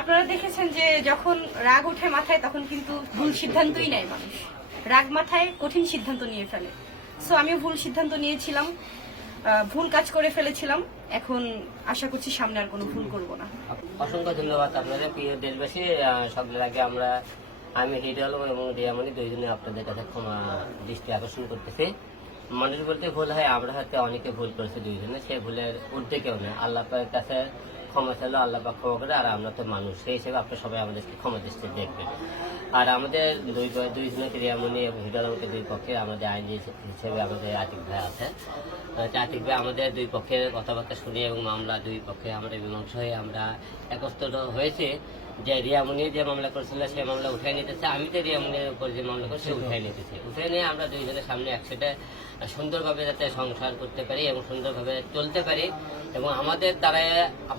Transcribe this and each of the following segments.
আপনারা দেখেছেন যে যখন রাগ ওঠে মাথায় তখন কিন্তু ভুল সিদ্ধান্তই নেয় মানুষ। রাগ মাথায় কঠিন সিদ্ধান্ত নিয়ে ফেলে। সো আমিও ভুল সিদ্ধান্ত নিয়েছিলাম, ভুল কাজ করে ফেলেছিলাম। এখন আশা করছি সামনে আর কোনো ভুল করব না। অসংখ্য ধন্যবাদ আপনাদের প্রিয় দেশবাসী। সবার আগে আমি হিরো আলম এবং রিয়ামণি দুইজনে আপনাদের কাছে ক্ষমা দৃষ্টি আকর্ষণ করতেছি। মানুষ বলতে ভুল হয়, আমরা হয়তো অনেকে ভুল করেছি দুইজনে, সে ভুলের ঊর্ধ্বে কেউ নেই। আল্লাহ পাকের কাছে ক্ষমা চাইলো, আল্লাহ পাক ক্ষমা করে। আর আমরা তো মানুষ, সেই হিসেবে আপনার সবাই আমাদেরকে ক্ষমা দৃষ্টি দেখবেন। আর আমাদের দুইজনে রিয়ামণি এবং হিরো আলমকে দুই পক্ষে আমাদের আইনজীবী হিসেবে আমাদের আতিক ভাই আছে। আতিক ভাই আমাদের দুই পক্ষের কথাবার্তা শুনে এবং মামলা দুই পক্ষে আমরা মীমাংসা হয়ে আমরা একত্র হয়েছে যে রিয়ামণি যে মামলা করেছিল সে মামলা উঠাই নিতেছে, আমি তো রিয়ামণির উপর যে মামলা করছি সে উঠাই নিতেছে। উঠে নিয়ে আমরা দুইজনের সামনে একসাথে সুন্দরভাবে যাতে সংসার করতে পারি এবং সুন্দরভাবে চলতে পারি এবং আমাদের দ্বারা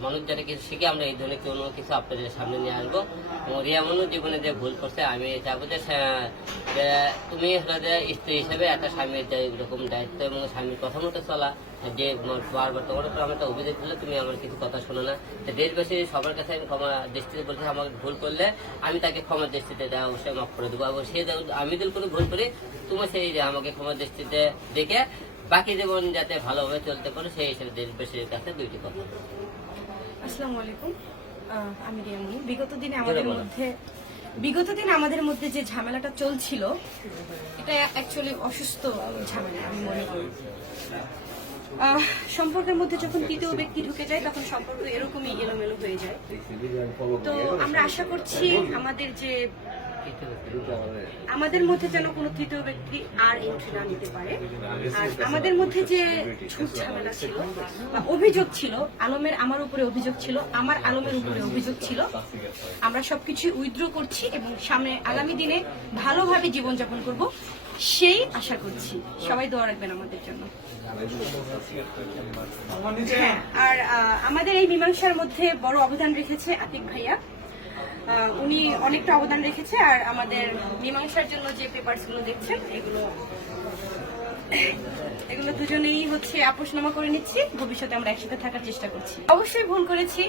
মানুষ যারা কিছু শিখে আমরা এই ধরনের কোনো কিছু আপনাদের সামনে নিয়ে আসবো। এবং রিয়ামণির জীবনে যে ভুল করছে আমি চাবো যে তুমি স্ত্রী হিসেবে একটা স্বামীর যে এরকম দায়িত্ব এবং স্বামীর কথা মতো চলা, যে বারবার তোমার উপর আমার একটা অভিযোগ দিলে তুমি আমার কিছু কথা শোনো না। দেশবাসী সবার কাছে আমি ক্ষমা দৃষ্টিতে বলছি, আমাকে ভুল করলে আমি তাকে ক্ষমা দৃষ্টিতে দেওয়া অবশ্যই মাফ করে দেবো। এবং সে আমি যদি কোনো ভুল করি তুমি সেই আমাকে ক্ষমা দৃষ্টিতে দেখে বাকি জীবন যাতে ভালোভাবে চলতে পারে সেই হিসেবে দেশবাসীর কাছে দুইটি কথা। আসসালামু আলাইকুম, আমি রিয়ামণি। বিগত দিনে আমাদের মধ্যে যে ঝামেলাটা চলছিল এটা অ্যাকচুয়ালি অসুস্থ ঝামেলা আমি মনে করি। সম্পর্কের মধ্যে যখন তৃতীয় ব্যক্তি ঢুকে যায় তখন সম্পর্ক এরকমই এলোমেলো হয়ে যায়। তো আমরা আশা করছি আমাদের মধ্যে যেন কোনো তৃতীয় ব্যক্তি আর এন্ট্রি না নিতে পারে। আর আমাদের মধ্যে যে ঝুট ঝামেলা ছিল বা অভিযোগ ছিল, আলমের আমার উপরে অভিযোগ ছিল, আমার আলমের উপরে অভিযোগ ছিল, আমরা সবকিছু উইথড্র করছি এবং সামনে আগামী দিনে ভালোভাবে জীবনযাপন করব সেই আশা করছি। সবাই দোয়া রাখবেন আমাদের জন্য। হ্যাঁ, আর আমাদের এই মীমাংসার মধ্যে বড় অবদান রেখেছে আতিক ভাইয়া। উনি অনেকটা অবদান রেখেছে। আর আমাদের মীমাংসার জন্য যে পেপারস গুলো দেখছেন এগুলো দুজনেই আপোষনামা করে নিচ্ছি। ভবিষ্যতে আমরা একসাথে থাকার চেষ্টা করছি। অবশ্যই ভুল করেছি।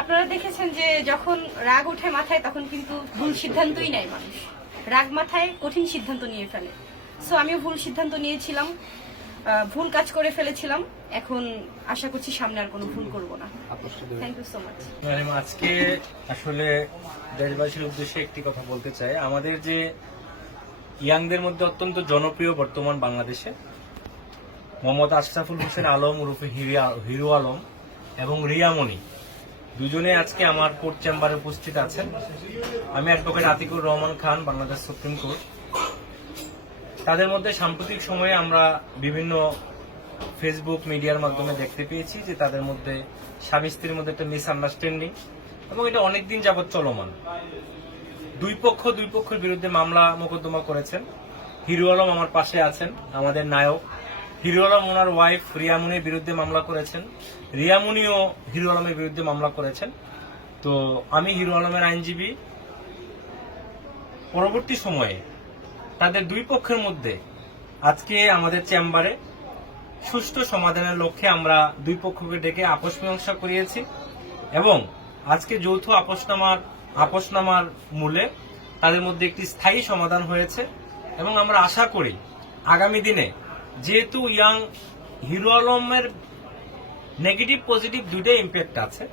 আপনারা দেখেছেন যে যখন রাগ ওঠে মাথায় তখন কিন্তু ভুল সিদ্ধান্তই নেয় মানুষ। রাগ মাথায় কঠিন সিদ্ধান্ত নিয়ে ফেলে। সো আমিও ভুল সিদ্ধান্ত নিয়েছিলাম, ভুল কাজ করে ফেলেছিলাম। এখন আশা করছি সামনে আর কোনো ভুল করব না। Thank you so much. আজকে আসলে দেশবাসীর উদ্দেশ্যে একটি কথা বলতে চাই। আমাদের যে ইয়াংদের মধ্যে অত্যন্ত জনপ্রিয় বর্তমান বাংলাদেশে মোহাম্মদ আশরাফুল হোসেন আলম ওরফে হিরো আলম এবং রিয়ামণি দুজনে আজকে আমার কোর্ট চেম্বারে উপস্থিত আছেন। আমি advocate Atikur Rahman Khan, Bangladesh supreme court. তাদের মধ্যে সাম্প্রতিক সময়ে আমরা বিভিন্ন ফেসবুক মিডিয়ার মাধ্যমে দেখতে পেয়েছি যে তাদের মধ্যে স্বামী স্ত্রীর মধ্যে একটা মিসআন্ডারস্ট্যান্ডিং এবং এটা অনেকদিন যাবৎ চলমান। দুই পক্ষের বিরুদ্ধে মামলা মোকদ্দমা করেছেন। হিরো আলম আমার পাশে আছেন, আমাদের নায়ক। হিরো আলম ওনার ওয়াইফ রিয়ামণির বিরুদ্ধে মামলা করেছেন, রিয়ামণিও হিরো আলমের বিরুদ্ধে মামলা করেছেন। তো আমি হিরো আলমের আইনজীবী। পরবর্তী সময়ে তাদের দুই পক্ষের মধ্যে আজকে আমাদের চেম্বারে সুষ্ঠু সমাধানের লক্ষ্যে আমরা দুই পক্ষকে ডেকে আপোষ মীমাংসা করিয়েছি এবং আজকে যৌথ আপোষনামার মূলে তাদের মধ্যে একটি স্থায়ী সমাধান হয়েছে এবং আমরা আশা করি আগামী দিনে, যেহেতু হিরো আলমের নেগেটিভ পজিটিভ দুইটাই ইম্প্যাক্ট আছে,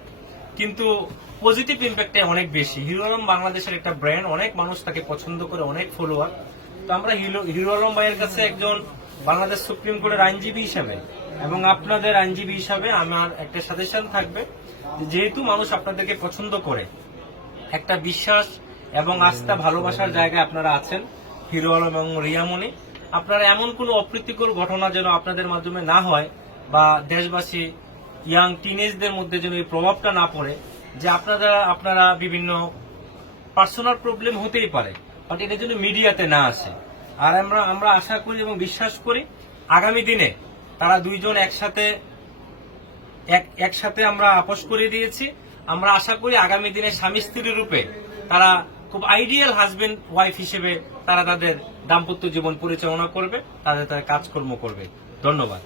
কিন্তু পজিটিভ ইম্প্যাক্টে অনেক বেশি। হিরো আলম বাংলাদেশের একটা ব্র্যান্ড, অনেক মানুষ তাকে পছন্দ করে, অনেক ফলোয়ার। তো আমরা হিরো আলম ভাইয়ের কাছে একজন বাংলাদেশ সুপ্রিম কোর্টের আইনজীবী হিসাবে এবং আপনাদের আইনজীবী হিসাবে আমার একটা সাজেশন থাকবে, যেহেতু মানুষ আপনাদেরকে পছন্দ করে, একটা বিশ্বাস এবং আস্থা ভালোবাসার জায়গায় আপনারা আছেন হিরো আলম এবং রিয়ামণি, আপনারা এমন কোনো অপ্রীতিকর ঘটনা যেন আপনাদের মাধ্যমে না হয় বা দেশবাসী ইয়াং টিনেজদের মধ্যে যেন এই প্রভাবটা না পড়ে যে আপনারা বিভিন্ন পার্সোনাল প্রবলেম হতেই পারে, বাট এটা যেন মিডিয়াতে না আসে। আর আমরা আশা করি এবং বিশ্বাস করি আগামী দিনে তারা দুইজন একসাথে আমরা আপোষ করে দিয়েছি। আমরা আশা করি আগামী দিনে স্বামী স্ত্রী রূপে তারা খুব আইডিয়াল হাজবেন্ড ওয়াইফ হিসেবে তারা তাদের দাম্পত্য জীবন পরিচালনা করবে, তাদের কাজকর্ম করবে। ধন্যবাদ।